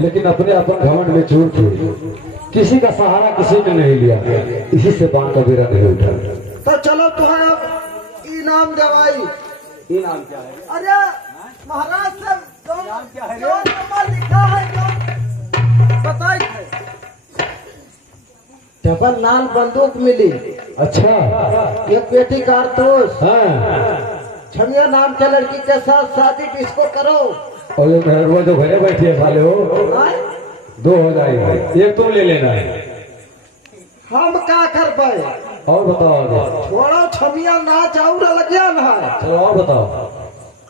लेकिन अपने अपन घमंड में चूर के किसी का सहारा किसी ने नहीं लिया, इसी से बाण का बेड़ा नहीं उठा। तो चलो तुम्हें इनाम देवाई। इनाम क्या है? अरे महाराज से इनाम क्या है? जो नंबर लिखा है जो बताइए। डबल नाल बंदूक मिली। अच्छा, एक पेटी कारतूस। हाँ। छमिया नाम के लड़की के साथ शादी डिस्को करो। और ये मेहरबा जो घरे बैठी है साले हो, हाँ? 2 हो जाएगी, एक तुम ले लेना है। हम क्या कर पाए? और बताओ। थोड़ा छमिया नाच और लग गया ना है। चलो और बताओ।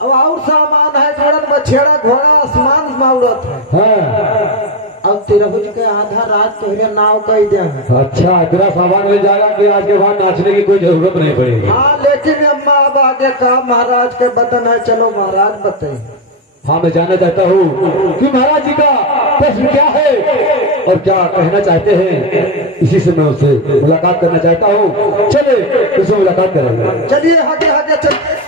अब और सामान है, जोड़न बछेड़ा घोड़ा आसमान में उड़त है। हाँ। अब तिरहुज के आधा रात तुहरे नाव कह दे है। अच्छा, तेरा सामान मिल जाएगा कि आज के बाद नाचने की कोई जरूरत नहीं पड़ेगी। हाँ, लेकिन अम्मा अब आगे का महाराज के बदन है। चलो महाराज बताइए। हाँ, मैं जानना चाहता हूँ कि महाराज जी का प्रश्न क्या है और क्या कहना चाहते हैं। इसी से मैं उससे मुलाकात करना चाहता हूँ। चले उससे मुलाकात करेंगे। चलिए आगे आगे चलिए।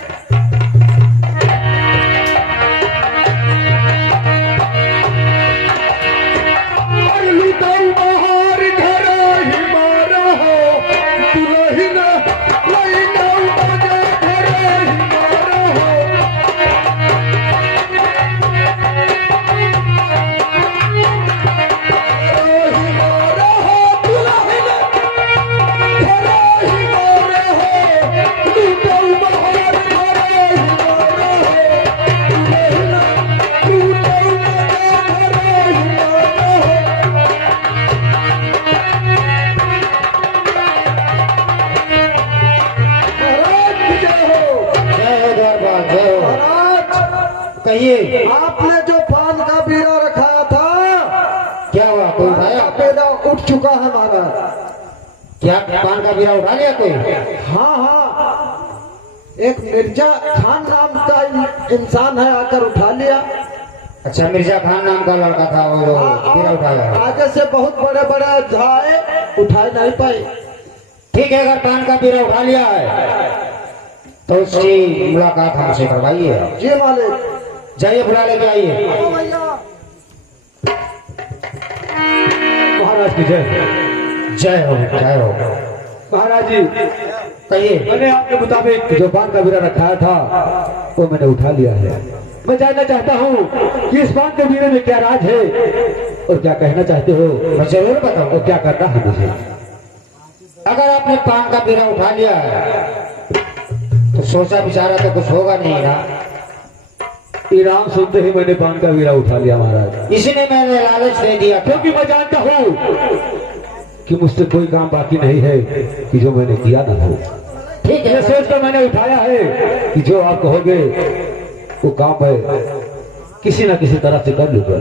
कहिए। आपने जो पान का बीड़ा रखा था, क्या हुआ? कोई उठाया? पेड़ा उठ चुका है हमारा। क्या पान का बीड़ा उठा लिया कोई? हाँ हाँ, एक मिर्जा खान नाम का इंसान है, आकर उठा लिया। अच्छा, मिर्जा खान नाम का लड़का था वो जो बीड़ा उठाया। आगे से बहुत बड़े बड़े जाए, उठा नहीं पाए। ठीक है, अगर पान का बीड़ा उठा लिया है तो उसकी मुलाकात हमसे करवाइए। जी मालिक। जाइए, बुला लेके आइए। महाराज की जय। जय हो, जय हो। महाराज जी, कहिए। मैंने आपके मुताबिक जो पान का बीड़ा रखाया था वो मैंने उठा लिया है। मैं जानना चाहता हूँ कि इस पान के बीड़े में क्या राज है और क्या कहना चाहते हो। मैं जरूर बताऊँ। और क्या करना है मुझे। अगर आपने पान का बीड़ा उठा लिया है तो सोचा विचारा तो कुछ होगा नहीं ना। इनाम सुनते ही मैंने पान का बीड़ा उठा लिया महाराज। इसलिए मैंने लालच दे दिया, क्योंकि मैं जानता हूँ कि मुझसे कोई काम बाकी नहीं है कि जो मैंने किया ना हो। ठीक है, ये सोच कर मैंने उठाया है कि जो आप कहोगे वो काम है किसी न किसी तरह से कर लूंगा।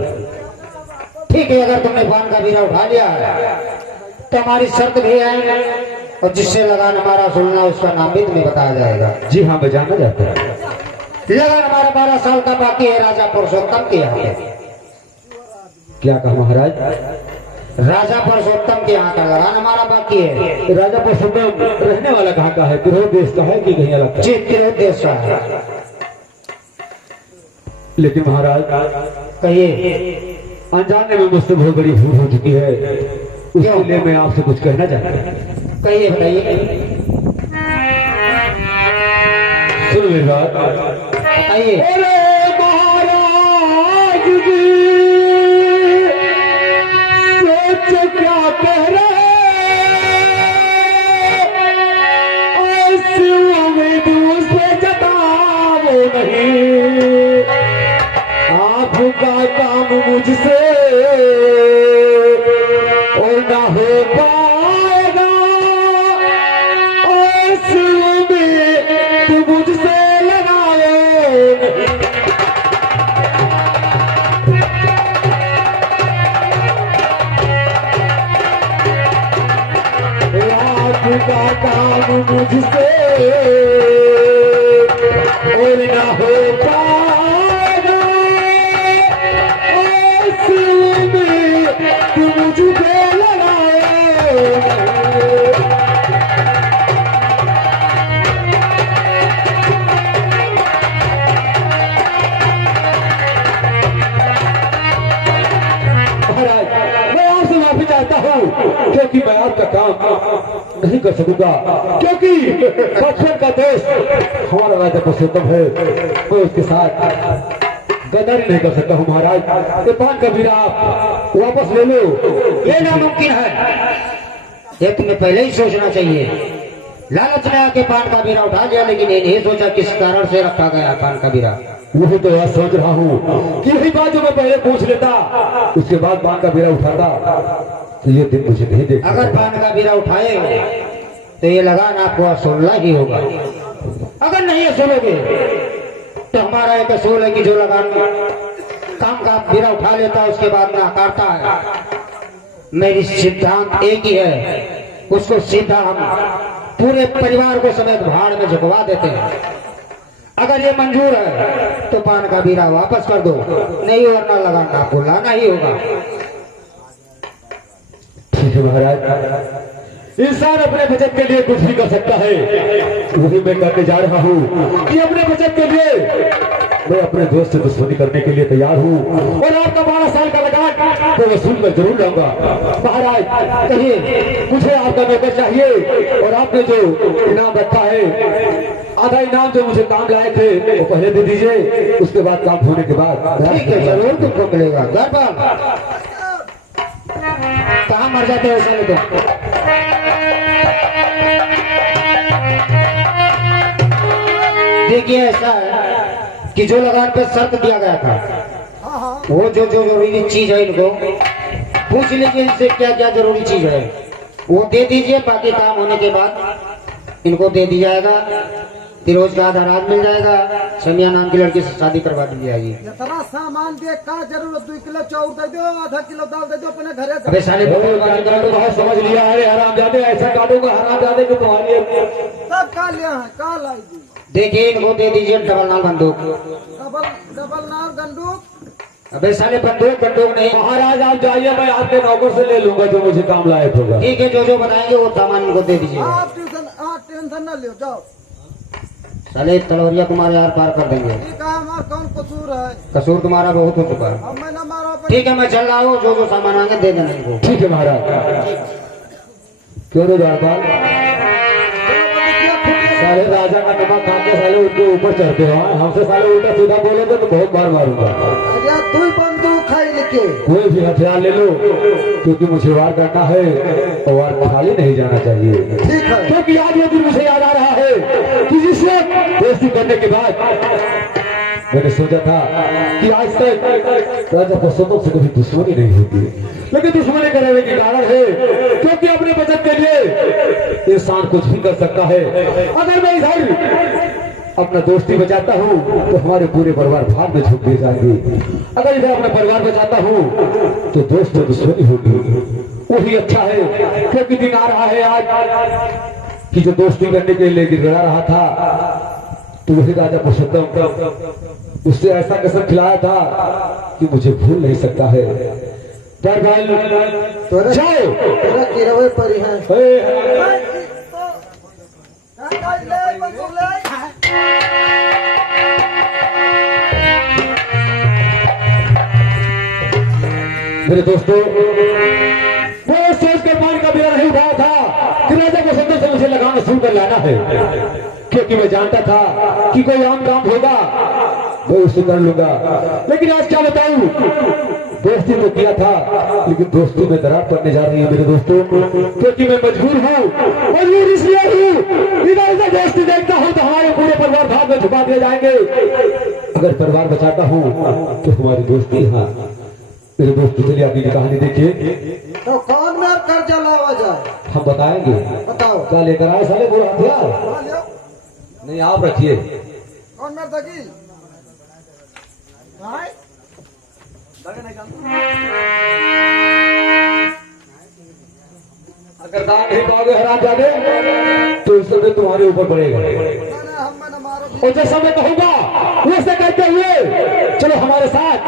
ठीक है। अगर तुमने पान का बीड़ा उठा लिया है तो हमारी शर्त भी है, और जिससे लगान हमारा सुनना उसका नाम भी तुम्हें बताया जाएगा। जी हाँ, मैं जानना चाहता हूँ। लगान हमारा 12 साल का बाकी है राजा पुरुषोत्तम के यहाँ पे। क्या कहा महाराज? राजा पुरुषोत्तम के यहाँ का लगान हमारा बाकी है। राजा पुरुषोत्तम रहने वाला कहाँ का है? तिरहुत देश का है कि कहीं अलग का? जी, तिरहुत देश का है। लेकिन महाराज कहिए। अनजाने में मुझसे बहुत बड़ी भूल हो चुकी है, उसके लिए मैं आपसे कुछ कहना चाहता हूँ। कहिए, बताइए। सुन मेरी बात। आइए। अरे महाराज जी, सोच क्या कह रहे ऐसी उम्मीद उससे जताओ नहीं। आपका काम मुझसे और ना हो पाएगा ऐसी उम्मीद मुझसे लगाओ। आपका काम मुझसे और ना हो पाएगा ऐसी उम्मीद मुझसे लगाओ। क्योंकि मैं आपका काम नहीं कर सकूंगा, क्योंकि बचपन का दोस्त हमारा राजा पुरुषोत्तम है, मैं उसके साथ गद्दारी नहीं कर सकता हूँ महाराज। ये पान का बीरा आप वापस ले लो। ये नामुमकिन है, ये तुम्हें पहले ही सोचना चाहिए। लालच में आके पान का बीरा उठा लिया, लेकिन ये नहीं सोचा किस कारण से रखा गया पान का बीरा। वही तो यार सोच रहा हूँ कि यही बात जो मैं पहले पूछ लेता, उसके बाद पान का बीरा उठाता, तो ये दिन मुझे नहीं देखा। अगर पान का बीरा उठाए तो ये लगान आपको असुलना ही होगा। अगर नहीं असुलोगे तो हमारा एक असूल है कि जो लगान काम का बीरा उठा लेता है उसके बाद नाकारता है, मेरी सिद्धांत एक ही है, उसको सीधा हम पूरे परिवार को समेत भाड़ में झुकवा देते हैं। अगर ये मंजूर है तो पान का बीरा वापस कर दो, नहीं वरना लगान आपको लाना ही होगा। ठीक है महाराज, इंसान अपने बचत के लिए कुछ भी कर सकता है, वही मैं करने जा रहा हूँ कि अपने बचत के लिए मैं अपने दोस्त से दुश्मनी करने के लिए तैयार हूँ, और आपका 12 साल का लगान तो वसूल मैं जरूर लाऊंगा। महाराज कहिए, मुझे आपका नौकर चाहिए, और आपने जो इनाम रखा है, आधा इनाम जो मुझे काम लाए थे वो पहले दे दीजिए, उसके बाद काम होने के बाद। ठीक है, जरूर तुमको मिलेगा। घर पर कहाँ मर जाते हो ऐसे में तो। देखिए ऐसा है कि जो लगान पे शर्त दिया गया था, वो जो जो जरूरी चीज है इनको पूछ लीजिए, इनसे क्या क्या जरूरी चीज है वो दे दीजिए, बाकी काम होने के बाद इनको दे दिया जाएगा। तिरोज का आधा राज मिल जाएगा, समिया नाम की लड़की से शादी करवा दी जाएगी। इतना सामान दे का जरूरत, 2 किलो चाउर दे दो, आधा किलो दाल दे दो, अपने घरे से। अबे साले बहुत समझ लिया। अरे हरामजादे, ऐसा काटूंगा हरामजादे को तुम्हारी। सब का लिया है, का लाई दी। देखिए इनको दे दीजिए डबल नाल बंदूक। डबल नाल बंदूक। अबे साले बंदूक नहीं। महाराज आप जाइए, मैं आपके नौकर से ले लूंगा जो मुझे काम लायक होगा। ठीक है, जो जो बताएंगे वो सामान इनको दे दीजिए। आप टेंशन न लियो, जाओ। साले तलवरिया तुम्हारे यार पार कर देंगे। ठीक है, हमारा कौन कसूर है? कसूर तुम्हारा बहुत हो चुका है। अब मैं न मारा। ठीक है, मैं चल रहा हूँ, जो जो सामान आएंगे दे देना इनको। ठीक है महाराज। क्यों दो जाता साले राजा का नमक खा के साले उनके ऊपर चढ़ते हो, हमसे साले उल्टा सीधा बोलोगे तो बहुत बार मारूंगा। अरे तू बंदूक खाई लेके कोई भी हथियार ले लो, क्योंकि मुझे वार करना है और वार खाली नहीं जाना चाहिए। ठीक है। क्योंकि आज ये दिन मुझे याद आ रहा है कि जिससे दोस्ती करने के बाद मैंने सोचा था कि आज तक राजा पुरुषोत्तम से कभी दुश्मनी नहीं होगी, लेकिन दुश्मनी करने के कारण है क्योंकि अपने बचत के लिए इंसान कुछ भी कर सकता है। अगर मैं इधर अपना दोस्ती बचाता हूँ तो हमारे पूरे परिवार भाग में झुक जाएंगे, अगर इधर अपना परिवार बचाता हूँ तो दोस्त तो दुश्मनी होगी। वही अच्छा है, क्योंकि दिन आ रहा है आज कि जो दोस्ती करने के लिए गिरा रहा था, तो वही राजा पुरुषोत्तम उससे ऐसा कसम खिलाया था कि मुझे भूल नहीं सकता है। जाओ तेरा किरवे परी है। मेरे दोस्तों, वो सोच के पान का बीरा नहीं उठाया था कि राजा पुरुषोत्तम से मुझे लगाना शुरू कर लाना है, क्योंकि मैं जानता था कि कोई आम काम होगा वो उसे कर लूंगा। लेकिन आज क्या बताऊं, दोस्ती तो किया था लेकिन दोस्ती में दरार पड़ने जा रही है मेरे दोस्तों, क्योंकि मैं मजबूर हूँ। मजबूर इसलिए हूँ, इधर उधर दोस्ती देखता हूँ तो हमारे पूरे परिवार भाग में झुका दिए जाएंगे। अगर परिवार बचाता हूँ तो हमारी दोस्ती, हाँ मेरे दोस्त, चलिए आपकी कहानी देखिए। तो कौन मेरा कर्जा लावा जाए? हम बताएंगे। बताओ। क्या लेकर आए साले बुरा हथियार? हाँ, लियो। नहीं आप रखिए। कौन मेरा दगी? हाँ? अगर दान नहीं पाओगे हरामजादे तो इस समय तुम्हारे ऊपर पड़ेगा, और जैसा मैं कहूंगा वैसे कहते हुए चलो हमारे साथ।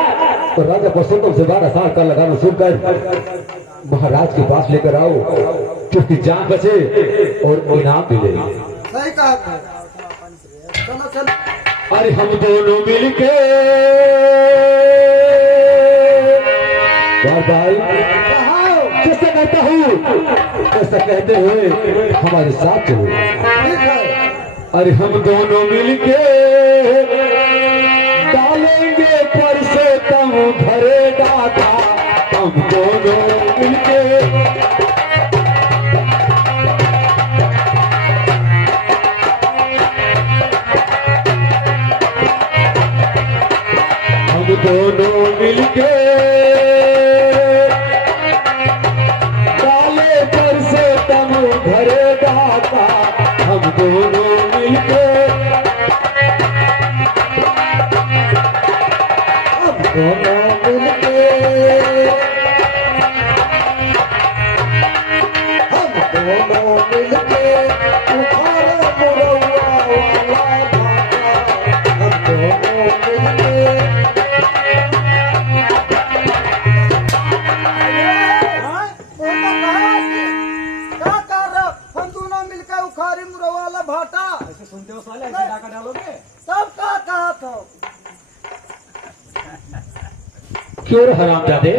तो राजा पुरुषोत्तम से 12 साल का लगाना शुरू कर महाराज के पास लेकर आओ, क्योंकि जान बचे और इनाम मिले। सही कहा। चलो चलो। अरे हम दोनों मिलके भाई जैसा कहता हूँ ऐसा कहते हुए हमारे साथ चलो। ठीक है। अरे हम दोनों मिलके डालेंगे परसोत्तम घरे डाका, हम दोनों मिलके हम दोनों मिलके डाले परसोत्तम घरे डाका, हम दोनों मिलके दोनों मिलके हम दोनों मिलके उखाड़े मुरौआ वाला भाटा, हम दोनों मिलके क्या कर रहे हो? हम दोनों मिलकर उखाड़ी मुरौआ वाला भाटा ऐसे सुनते हो साले, ऐसे डाका डालोगे तब क्या कहा था? क्यों हरामजादे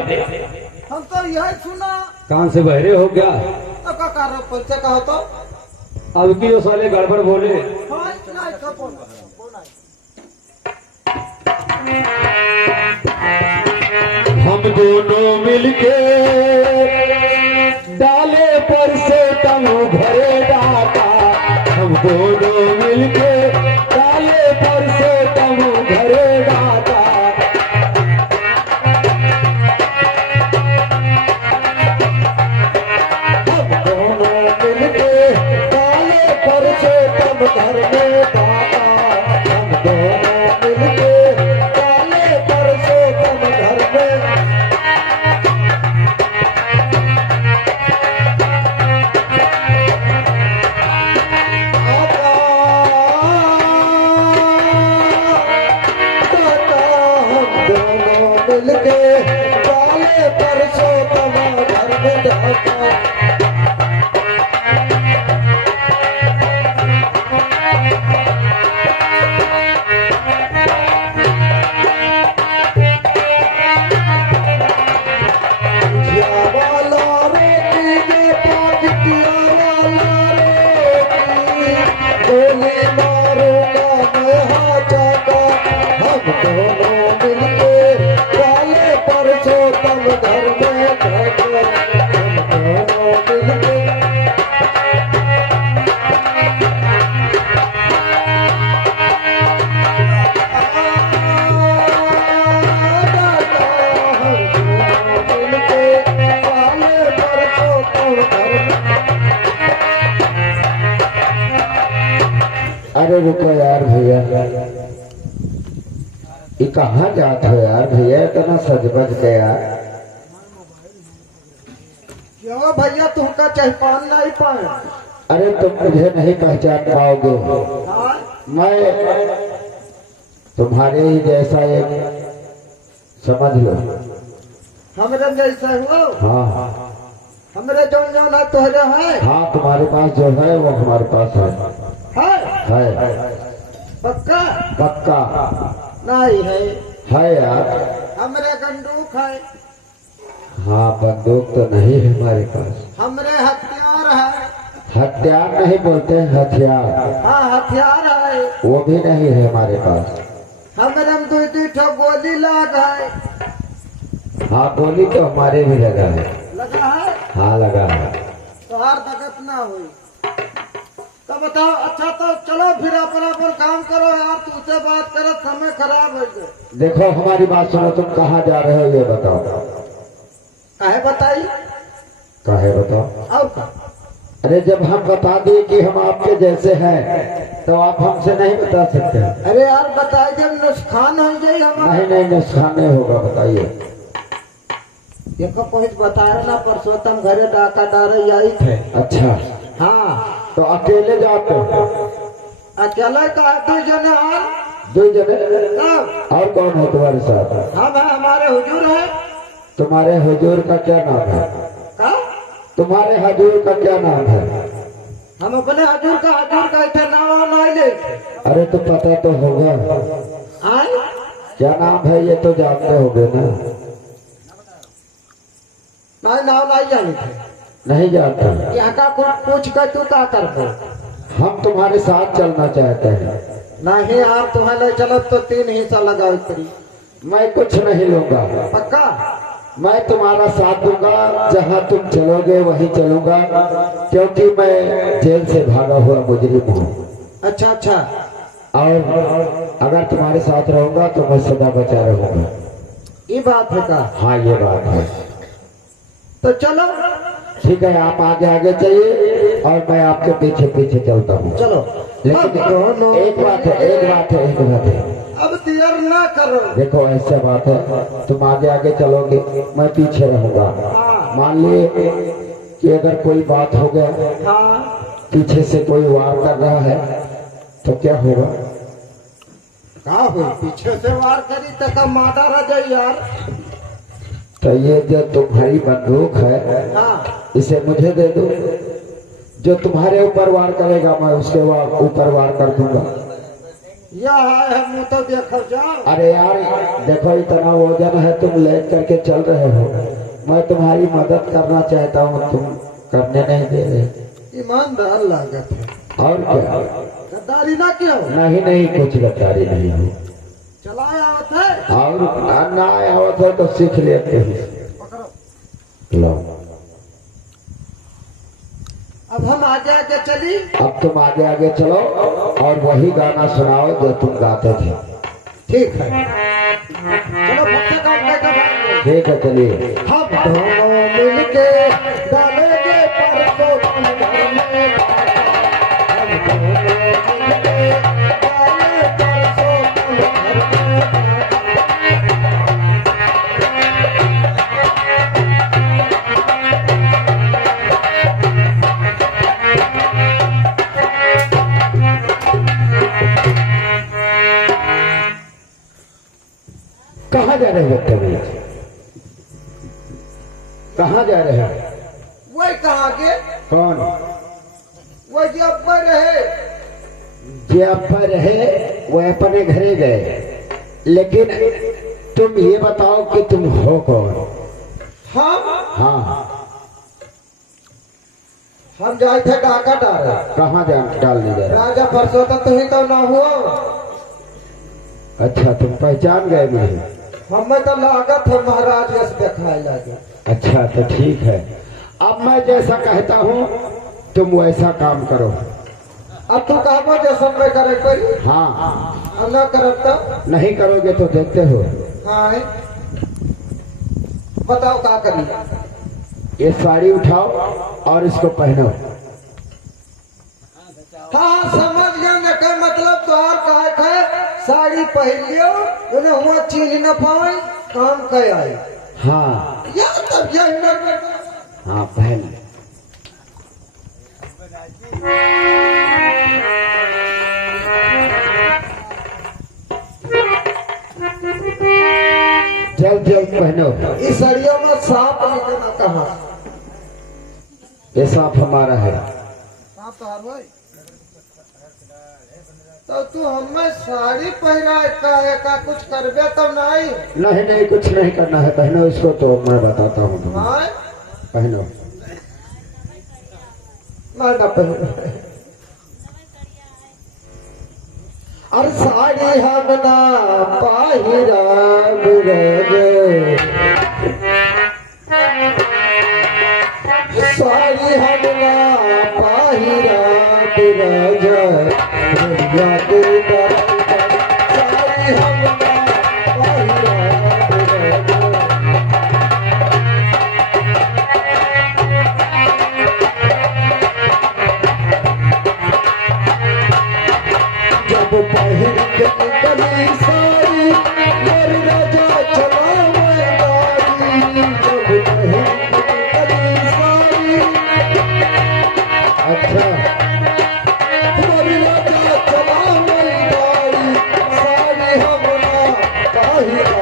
हम तो यही सुना। कान से बहरे हो गया? तो क्या कर रहे हो? पैसे कहो तो अब की वो साले गड़बड़ बोले। हाँ इतना ही तो बोलना हम दोनों मिलके डाले परसोत्तम घरे डाका, हम दोनों मिलके डाले परसोत्तम घरे डाका। हम दोनों मिलके डाले परसोत्तम घर में डाका, हम दोनों मिलके डाले परसोत्तम घर में। मिलके डाले परसोत्तम घर में डाका। जिया वाला रोटी में पाकिटिया वाला रोटी, गोली मारूंगा मैं हाथा का। हम दोनों मिलके डाले परसोत्तम घर में डाका, हम दोनों मिलके अरे रुको यार भैया, ये कहाँ जाते हो यार भैया? इतना सज बज गया। क्यों भैया तुमका चहपान नहीं पाए? अरे तुम मुझे नहीं पहचान पाओगे, हाँ? मैं तुम्हारे ही जैसा एक, समझ लो। हमरे जैसे हो? हाँ हमरे जौन जौन है तोहरे है? हाँ, तुम्हारे पास जो है वो हमारे पास है? है पक्का? पक्का नहीं है यार। हमरे बंदूक है, हाँ, बंदूक तो नहीं है हमारे पास। हमरे हथियार है। हथियार नहीं बोलते हैं, हथियार। हाँ हथियार है। वो भी नहीं है हमारे पास। हमरे में दो ठो गोली लग है। हाँ, गोली तो हमारे भी लगा है। लगा है? हाँ लगा है। तो हर दगत ना हुई तो बताओ। अच्छा तो चलो फिर अपना पर काम करो यार, तुझसे बात करो समय खराब हो गए। देखो हमारी बात सुनो, तुम कहाँ जा रहे हो ये बताओ। काहे बताई? काहे बताओ? और का? अरे जब हम बता दिए कि हम आपके जैसे हैं तो आप हमसे नहीं बता सकते? अरे यार बताई जब नुकसान हो जाए हमारा। नहीं नहीं, नुकसान नहीं होगा, बताइए। देखो कुछ बताया ना, परसोत्तम घरे डाका डारे आई थे। अच्छा, हाँ तो अकेले जाते हो? अकेले का 2 जने और 2 जने? सब और कौन है तुम्हारे साथ? हम है, हमारे हुजूर है। तुम्हारे हुजूर का क्या नाम है? का? तुम्हारे हुजूर का क्या नाम है? हम अपने हजूर का इतना नाम नहीं ले। अरे तो पता तो होगा, क्या नाम है ये तो जानते होगे ना? नहीं नाव नहीं जानी थे नहीं जानता। यहाँ का पूछ कर तू क्या कर दो। हम तुम्हारे साथ चलना चाहते हैं। नहीं आप तुम्हें ले चलो तो 3 हिस्सा लगाओ पड़ी। मैं कुछ नहीं लूंगा। पक्का? मैं तुम्हारा साथ दूंगा, जहाँ तुम चलोगे वहीं चलूंगा, क्योंकि मैं जेल से भागा हुआ मुजरिम हूँ। अच्छा अच्छा। और अगर तुम्हारे साथ रहूंगा तो मैं सदा बचा रहूंगा। ये बात है का? हाँ ये बात है। तो चलो। ठीक है, आप आगे आगे चलिए और मैं आपके पीछे पीछे चलता हूँ। चलो। लेकिन दोनों एक बात है, एक बात है, एक बात है। अब देर ना करो। देखो ऐसा बात है, तुम आगे आगे चलोगे, मैं पीछे रहूंगा। मान लिए कि अगर कोई बात हो गया, हाँ पीछे से कोई वार कर रहा है तो क्या होगा? का हो पीछे से वार करी तो मादा रह जाए यार। तो ये जो तुम्हारी बंदूक है, हाँ इसे मुझे दे दो। जो तुम्हारे ऊपर वार करेगा मैं उसके ऊपर वार कर दूंगा। यह है मुँह तो देखो जाओ। अरे यार देखो, इतना वजन है, तुम ले करके चल रहे हो, मैं तुम्हारी मदद करना चाहता हूँ, तुम करने नहीं दे रहे। ईमानदार लागत है। और क्या? गद्दारी ना क्यों? नहीं नहीं, कुछ गद्दारी नहीं हो। चलाया आवत है। और ना आवत हो तो सीख लेते हैं। पकड़ो। लो, अब हम आगे आगे चली। अब तुम आगे आगे चलो और वही गाना सुनाओ जो तुम गाते थे। ठीक है चलो पत्ते काट के भाग। ठीक है, चलिए। हम दोनों मिलके डालेंगे परसों तुम घर में। हम दोनों मिलके डालेंगे परसों तुम घर में। कहाँ जा रहे हो बदतमीज? कहाँ जा रहे हो? वही कहाँ के? कौन? वही जो अब्बा रहे। जे अब्बा रहे वो अपने घरे गए, लेकिन तुम ये बताओ कि तुम हो कौन? हाँ, हम जाए थे डाका डाले। कहाँ डालने जा रहे? राजा परसों तक तो ही तो ना हुआ। अच्छा, तुम पहचान गए मुझे? हमें तो लागत है महाराज यश दिखाए लगे। अच्छा तो ठीक है, अब मैं जैसा कहता हूँ तुम वैसा काम करो। अब तू कहबो जैसा मैं करे कोई। हाँ, अब ना करब तो नहीं करोगे तो देखते हो। हाँ है। बताओ क्या करी। ये साड़ी उठाओ और इसको पहनो। हाँ समझ गया मैं क्या मतलब तोहार कहा है। साड़ी पहन लियो उन्हें हुआ चीन न पाए काम कह आए। हाँ या तब यही न हाँ, पहन। जल्द जल्द पहनो। इस साड़ियों में सांप निकलना कहाँ? ये सांप हमारा है। सांप तो हर भाई। तो तू हमें साड़ी पहना का कुछ करबे तो नहीं? नहीं नहीं, कुछ नहीं करना है, पहनो इसको तो मैं बताता हूँ तुम्हें। हाँ पहनो। मैं न पहन। और साड़ी हम ना पाहिरा बिरजे। साड़ी हम ना पाहिरा बिरजे। साड़ी हम ना पाहिरा बिरजे। जब पहन के निकली साड़ी मेरी राजा चलावे गाड़ी। जब पहन के निकली साड़ी अच्छा, मेरी राजा चलावे गाड़ी। साड़ी हमरा पहिरा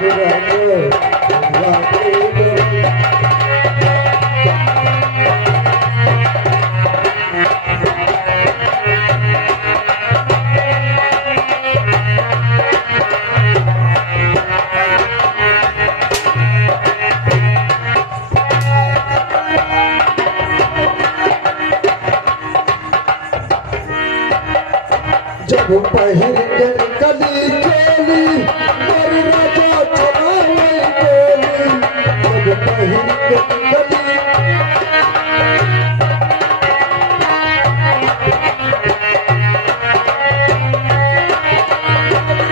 बिरजे। जब पहिर के निकली चोली और राजा चलावे गोली जब पहिर के निकली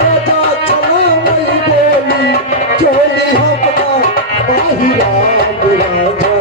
राजा चलावे गोली चोली हमका बाहिरा राजा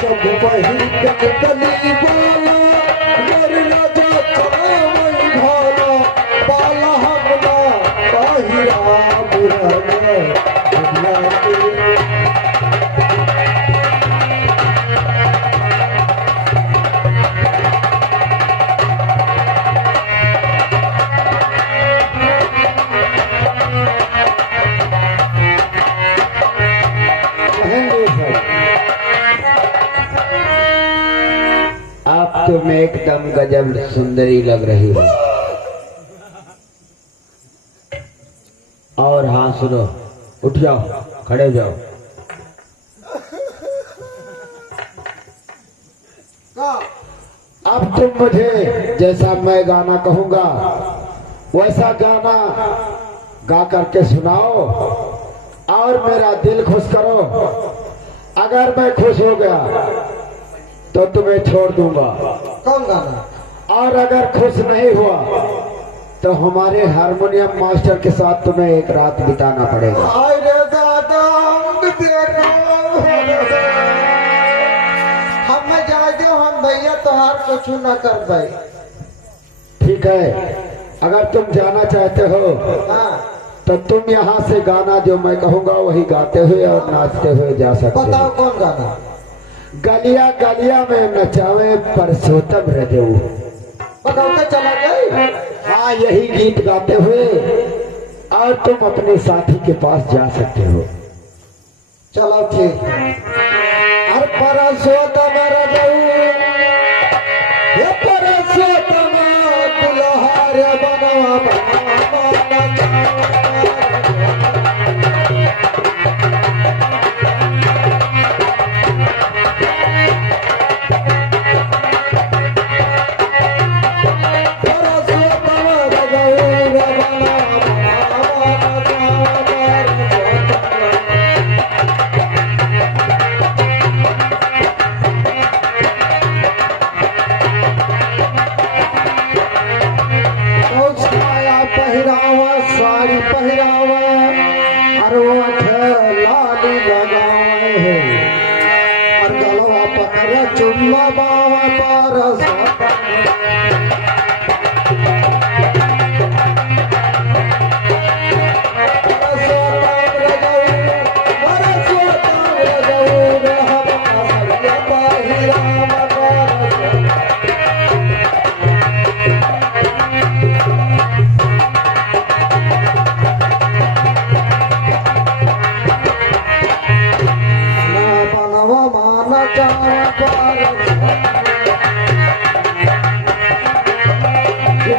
जब पहिर के गली बाला मोर राजा चलावई भाला बाला हमना बाहिरा बुराना दुनिया के आप तुम एकदम गजब सुंदरी लग रही हो। और हाँ सुनो, उठ जाओ, खड़े हो जाओ। अब तुम मुझे जैसा मैं गाना कहूंगा वैसा गाना गा करके सुनाओ और मेरा दिल खुश करो। अगर मैं खुश हो गया तो तुम्हें छोड़ दूंगा। कौन गाना? और अगर खुश नहीं हुआ तो हमारे हारमोनियम मास्टर के साथ तुम्हें एक रात बिताना पड़ेगा। हाय रे दादा हम जाए दे, हम भैया तोहार कुछ न कर भाई। ठीक है, अगर तुम जाना चाहते हो हाँ तो तुम यहाँ से गाना जो मैं कहूँगा वही गाते हुए और नाचते हुए जा सकते बताओ हो। कौन गाना? गलिया गलिया में नचावे परसोत्तम रजऊ। बताओ चला गए। हाँ, यही गीत गाते हुए और तुम अपने साथी के पास जा सकते हो। चलो ठीक। और परसोत्तम रजऊ, ये परसोत्तम दुल्हार बनवा बनवा पहरावा साड़ी पहरावा और ओठ लाली लगावे और गलवा पकड़ चुम्मा बावा पारस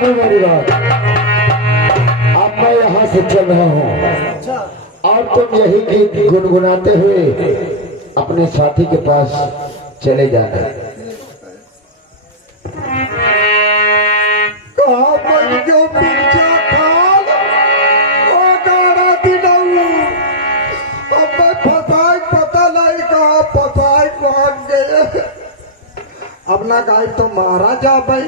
मेरी बात। अब मैं यहाँ से चल रहा हूँ और तुम यही गीत गुनगुनाते हुए अपने साथी के पास चले जाना। अपना गाय तो मारा जा भाई,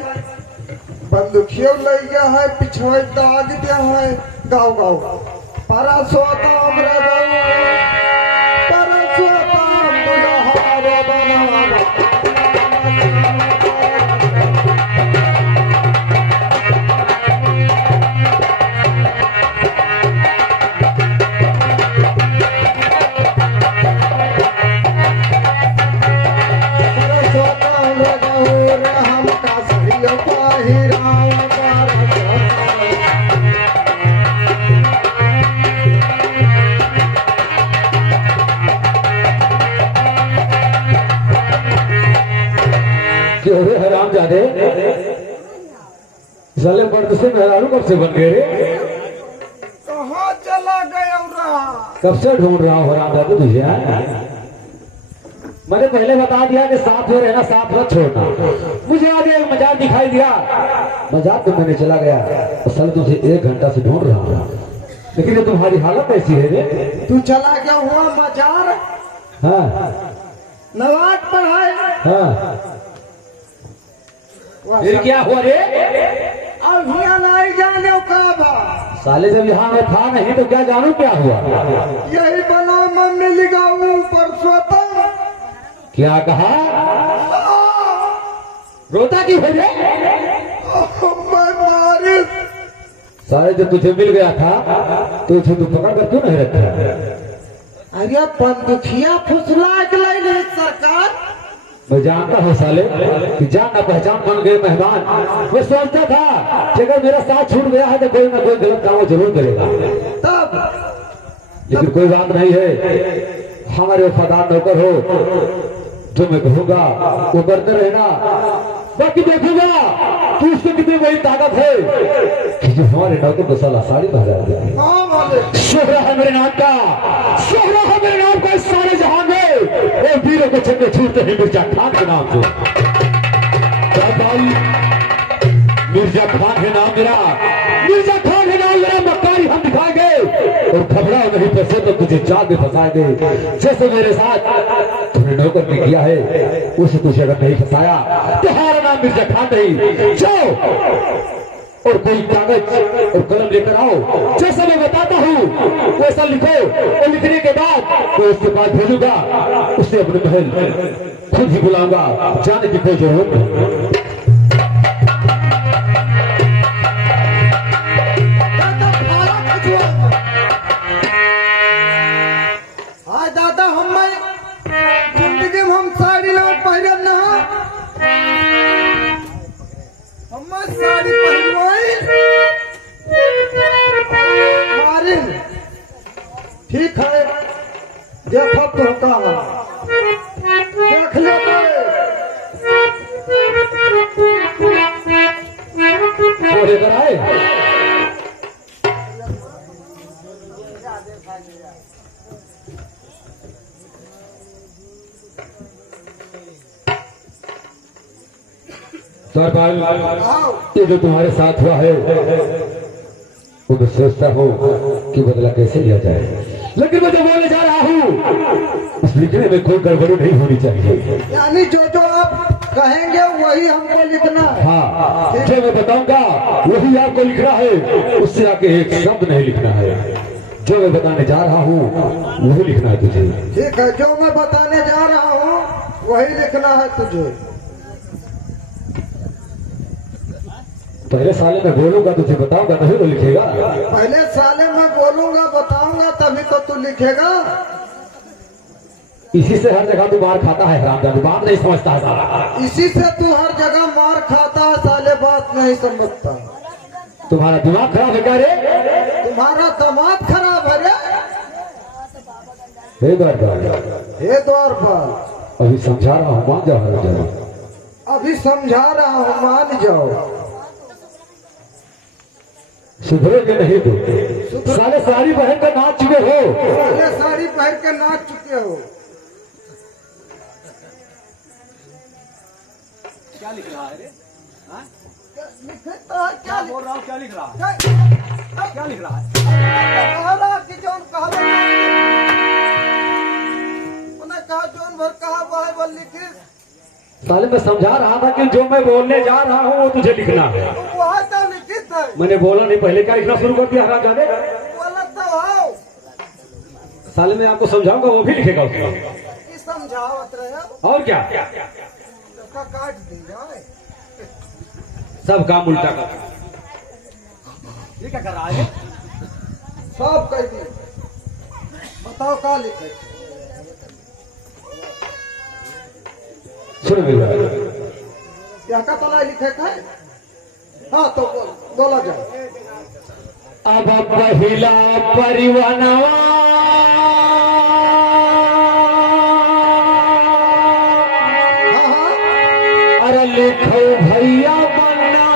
बंदूकियों ले गया है, पिछवाई दाग दिया है। गाओ गाओ परसोत्तम रजऊ, परसोत्तम दुल्हार बनवा परसोत्तम अरे हराम जादे, साले मर्द से मेहरारू कब से बन गए रे? कहाँ चला गया रहा? कब से ढूंढ रहा हूँ हराम जादे तुझे। मैंने पहले बता दिया कि साथ में रहना, साथ मत छोड़ना। मुझे आगे एक मजाक दिखाई दिया, मजाक तो मैंने चला गया। असल तुझे 1 घंटा से ढूंढ रहा हूँ, लेकिन ये तुम्हारी हालत ऐसी है रे। तू चला गया हुआ मजार, हाँ नवाज पढ़ाए। हाँ, फिर क्या हुआ रे? अब यहाँ नहीं जाने का बा। साले जब यहाँ मैं था नहीं तो क्या जानू क्या हुआ? यही बना मम्मी लिगाऊ परसों तक। क्या कहा? रोता क्यों है रे? मैं मारी। साले जब तुझे मिल गया था तो उसे तू पकड़ कर क्यों नहीं रखा? अरे बंदूकिया फुसला के लाइन सरकार। मैं जानता हूँ साले कि जान ना पहचान बन गए मेहमान। मैं सोचता था कि अगर मेरा साथ छूट गया है तो कोई ना कोई गलत काम जरूर करेगा, तब लेकिन कोई बात नहीं है। हमारे वफादार नौकर हो, जो मैं कहूँगा वो करते रहना। बाकी देखूंगा कि उसको कितनी बड़ी ताकत है कि जो हमारे नौकर को साला साड़ी पहना देती। हाँ बोले शोहरा है मेरे नाम का, शोहरा है मेरे नाम का इस सारे जहां में। और वीरों को चक्के छूटते हैं मिर्जा खान के नाम से। क्या भाई? मिर्जा खान है नाम मेरा, मिर्जा खान है नाम मेरा। मक्कारी हम दिखाएंगे और घबराओ नहीं, पैसे तो तुझे जाल में फंसाएंगे। जैसे मेरे साथ तुमने नौकर ने किया है, उसे तुझे अगर नहीं फंसाया तुम्हारा नाम मिर्जा खान नहीं। जाओ और कोई कागज और कलम लेकर आओ, जैसा मैं बताता हूँ वैसा लिखो। और लिखने के बाद तो उसके पास भेजूंगा, उसे अपने महल खुद ही बुलाऊंगा, जाने की कोई जरूरत नहीं। हाँ दादा, हम जिंदगी में हम साड़ी ना पहन ना, हम साड़ी पहनवाई मारिन। ठीक है, देखो तो कहा देख ले। वो लेकर आए। सरदार, ये जो तुम्हारे साथ हुआ है वो मैं सोचता हूँ कि बदला कैसे लिया जाए, लेकिन मैं जो बोलने जा रहा हूँ उस लिखने में कोई गड़बड़ी नहीं होनी चाहिए। यानी जो जो आप कहेंगे वही हमको लिखना है। हाँ, जो मैं बताऊंगा वही आपको लिखना है, उससे आगे एक शब्द नहीं लिखना है। जो मैं बताने जा रहा हूँ वही लिखना है तुझे। ठीक है, जो मैं बताने जा रहा हूँ वही लिखना है तुझे। पहले साले में बोलूंगा तुझे बताऊंगा, नहीं तो लिखेगा। पहले साले में बोलूंगा बताऊंगा तभी तो तू लिखेगा। इसी से हर जगह तू मार खाता है हरामजादा, बात नहीं समझता है साला। इसी से तू हर जगह मार खाता है साले, बात नहीं समझता। तुम्हारा दिमाग खराब है क्या रे? तुम्हारा दिमाग खराब है रे। हे द्वारपाल, हे द्वारपाल, अभी समझा रहा हूँ, मान जाओ हरामजादा। अभी समझा रहा हूँ, मान जाओ। सुधरोगे नहीं तो साले साड़ी पहन कर नाच चुके हो। साले साड़ी पहन के नाच चुके हो। क्या लिख रहा है रे? हाँ? क्या बोल रहा हूँ, क्या लिख रहा है? क्या लिख रहा है? कहा रहा कि जौन कहा उन्हें कहा जौन भर कहा वो है वो लिखी। साले मैं समझा रहा था कि जो मैं बोलने जा रहा हूँ वो तुझे लिखना है। वो है तो लिखित है। मैंने बोला नहीं, पहले क्या लिखना शुरू कर दिया हरामजादे। बोला तो आओ साले मैं आपको समझाऊंगा वो भी लिखेगा उसका। कि समझावत रहे और क्या, उसका काट देगा। सब काम उल्टा कर। ये क्या कर रहा है? सब कह दिए, बताओ क्या लिखे। सुन मेरा, क्या का तला लिखे का है? हाँ तो बोला जाए। अब पहिला परिवनवा हाँ हाँ अरे भैया बनना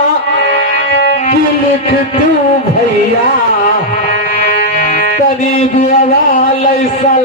कि लिख तू भैया तनी गुआ